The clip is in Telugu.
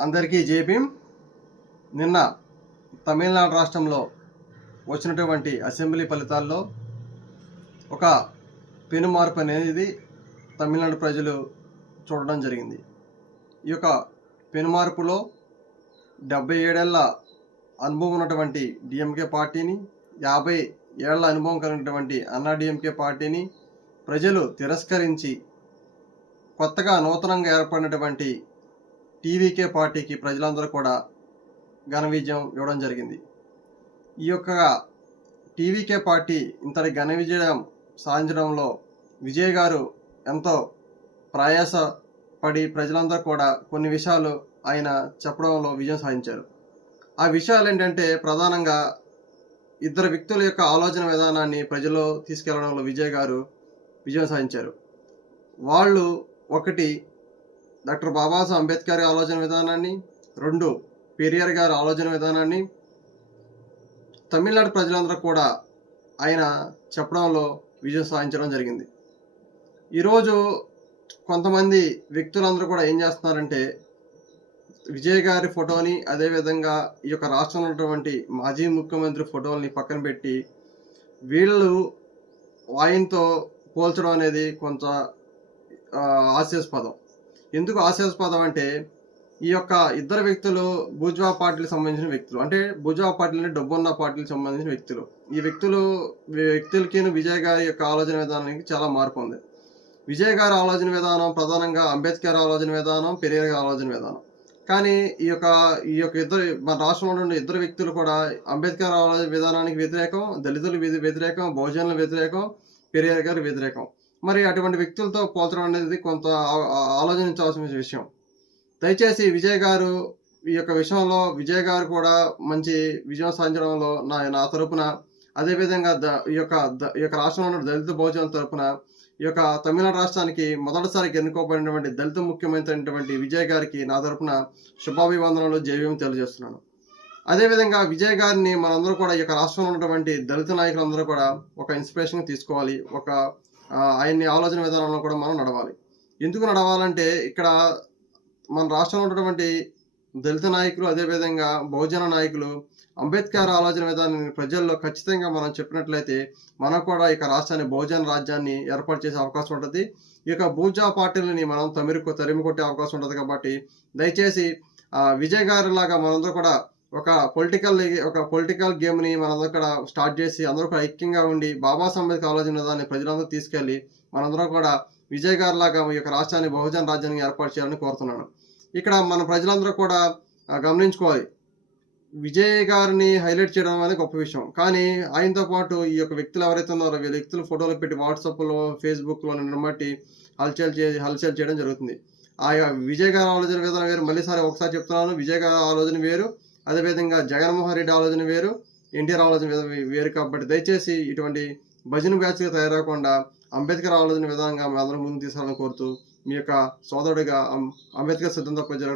అందరికీ జై భీమ్. నిన్న తమిళనాడు రాష్ట్రంలో వచ్చినటువంటి అసెంబ్లీ ఫలితాల్లో ఒక పెనుమార్పు అనేది తమిళనాడు ప్రజలు చూడడం జరిగింది. ఈ యొక్క పెనుమార్పులో 77 ఏళ్ల అనుభవం ఉన్నటువంటి డిఎంకే పార్టీని, 50 ఏళ్ల అనుభవం కలిగినటువంటి అన్నా డిఎంకే పార్టీని ప్రజలు తిరస్కరించి కొత్తగా నూతనంగా ఏర్పడినటువంటి టీవీకే పార్టీకి ప్రజలందరూ కూడా ఘన విజయం ఇవ్వడం జరిగింది. ఈ యొక్క టీవీకే పార్టీ ఇంతటి ఘన విజయం సాధించడంలో విజయ్ గారు ఎంతో ప్రయాసపడి ప్రజలందరూ కూడా కొన్ని విషయాలు ఆయన చెప్పడంలో విజయం సాధించారు. ఆ విషయాలు ఏంటంటే ప్రధానంగా ఇద్దరు వ్యక్తుల యొక్క ఆలోచన విధానాన్ని ప్రజల్లో తీసుకెళ్లడంలో విజయ్ గారు విజయం సాధించారు. వాళ్ళు ఒకటి డాక్టర్ బాబాసాహెబ్ అంబేద్కర్ ఆలోచన విధానాన్ని, 2 పెరియార్ గారి ఆలోచన విధానాన్ని తమిళనాడు ప్రజలందరూ కూడా ఆయన చెప్పడంలో విజయం సాధించడం జరిగింది. ఈరోజు కొంతమంది వ్యక్తులందరూ కూడా ఏం చేస్తున్నారంటే విజయ్ గారి ఫోటోని, అదేవిధంగా ఈ యొక్క రాష్ట్రంలో ఉన్నటువంటి మాజీ ముఖ్యమంత్రి ఫోటోల్ని పక్కన పెట్టి వీళ్ళు ఆయనతో పోల్చడం అనేది కొంత హాస్యాస్పదం. ఎందుకు హాస్యాస్పదం అంటే ఈ యొక్క ఇద్దరు వ్యక్తులు బూర్జువా పార్టీలకు సంబంధించిన వ్యక్తులు, అంటే బూర్జువా పార్టీలు అంటే డబ్బున్న పార్టీలకు సంబంధించిన వ్యక్తులు. ఈ వ్యక్తులకి విజయ్ గారి యొక్క ఆలోచన విధానానికి చాలా మార్పు ఉంది. విజయ్ గారి ఆలోచన విధానం ప్రధానంగా అంబేద్కర్ ఆలోచన విధానం, పెరియార్ గారి ఆలోచన విధానం. కానీ ఈ యొక్క ఇద్దరు మన రాష్ట్రంలో ఉన్న ఇద్దరు వ్యక్తులు కూడా అంబేద్కర్ ఆలోచన విధానానికి వ్యతిరేకం, దళితులు వ్యతిరేకం, బహుజనుల వ్యతిరేకం, పెరియార్ గారి వ్యతిరేకం. మరి అటువంటి వ్యక్తులతో పోల్చడం అనేది కొంత ఆలోచించాల్సిన విషయం. దయచేసి విజయ్ గారు ఈ యొక్క విషయంలో విజయ్ గారు కూడా మంచి విజయం సాధించడంలో నా తరపున, అదేవిధంగా ఈ యొక్క రాష్ట్రంలో ఉన్న దళిత బహుజనుల తరపున, ఈ యొక్క తమిళనాడు రాష్ట్రానికి మొదటిసారికి ఎన్నుకోబడినటువంటి దళిత ముఖ్యమంత్రి అయినటువంటి విజయ్ గారికి నా తరపున శుభాభివందనలు, జయభీం తెలియజేస్తున్నాను. అదేవిధంగా విజయ్ గారిని మనందరూ కూడా ఈ యొక్క రాష్ట్రంలో ఉన్నటువంటి దళిత నాయకులందరూ కూడా ఒక ఇన్స్పిరేషన్ తీసుకోవాలి. ఆయన్ని ఆలోచన విధానంలో కూడా మనం నడవాలి. ఎందుకు నడవాలంటే ఇక్కడ మన రాష్ట్రంలో ఉన్నటువంటి దళిత నాయకులు, అదేవిధంగా బహుజన నాయకులు అంబేద్కర్ ఆలోచన విధానాన్ని ప్రజల్లో ఖచ్చితంగా మనం చెప్పినట్లయితే మనకు కూడా ఇక రాష్ట్రాన్ని బహుజన రాజ్యాన్ని ఏర్పాటు చేసే అవకాశం ఉంటుంది. ఈ యొక్క బూర్జువా పార్టీలని మనం తరిమి కొట్టే అవకాశం ఉంటుంది. కాబట్టి దయచేసి విజయ్ గారి లాగా మనందరూ కూడా ఒక పొలిటికల్ గేమ్ని మనందరూ కూడా స్టార్ట్ చేసి అందరూ కూడా ఐక్యంగా ఉండి బాబాసాహెబ్ అంబేద్కర్ ఆలోచన విధానాన్ని ప్రజలందరూ తీసుకెళ్లి మనందరూ కూడా విజయ్ గారి లాగా ఈ యొక్క రాష్ట్రాన్ని బహుజన రాజ్యాన్ని ఏర్పాటు చేయాలని కోరుతున్నాను. ఇక్కడ మన ప్రజలందరూ కూడా గమనించుకోవాలి, విజయ్ గారిని హైలైట్ చేయడం అనేది గొప్ప విషయం. కానీ ఆయనతో పాటు ఈ యొక్క వ్యక్తులు ఎవరైతే ఉన్నారో వీళ్ళ వ్యక్తులు ఫోటోలు పెట్టి వాట్సాప్లో, ఫేస్బుక్లో నిన్నమట్టి హల్చల్ చేయడం జరుగుతుంది. ఆ విజయ్ గారి ఆలోచన విధానం వేరు. ఒకసారి చెప్తున్నాను, విజయ్ గారి ఆలోచన వేరు, అదేవిధంగా జగన్మోహన్ రెడ్డి ఆలోచన వేరు, ఎన్టీఆర్ ఆలోచన వేరు. కాబట్టి దయచేసి ఇటువంటి భజన బ్యాచ్గా తయారవకుండా అంబేద్కర్ ఆలోచన విధానంగా మీ అందరం ముందు తీసుకోవాలని కోరుతూ మీ యొక్క సోదరుడిగా అంబేద్కర్ సిద్ధాంత ప్రజలు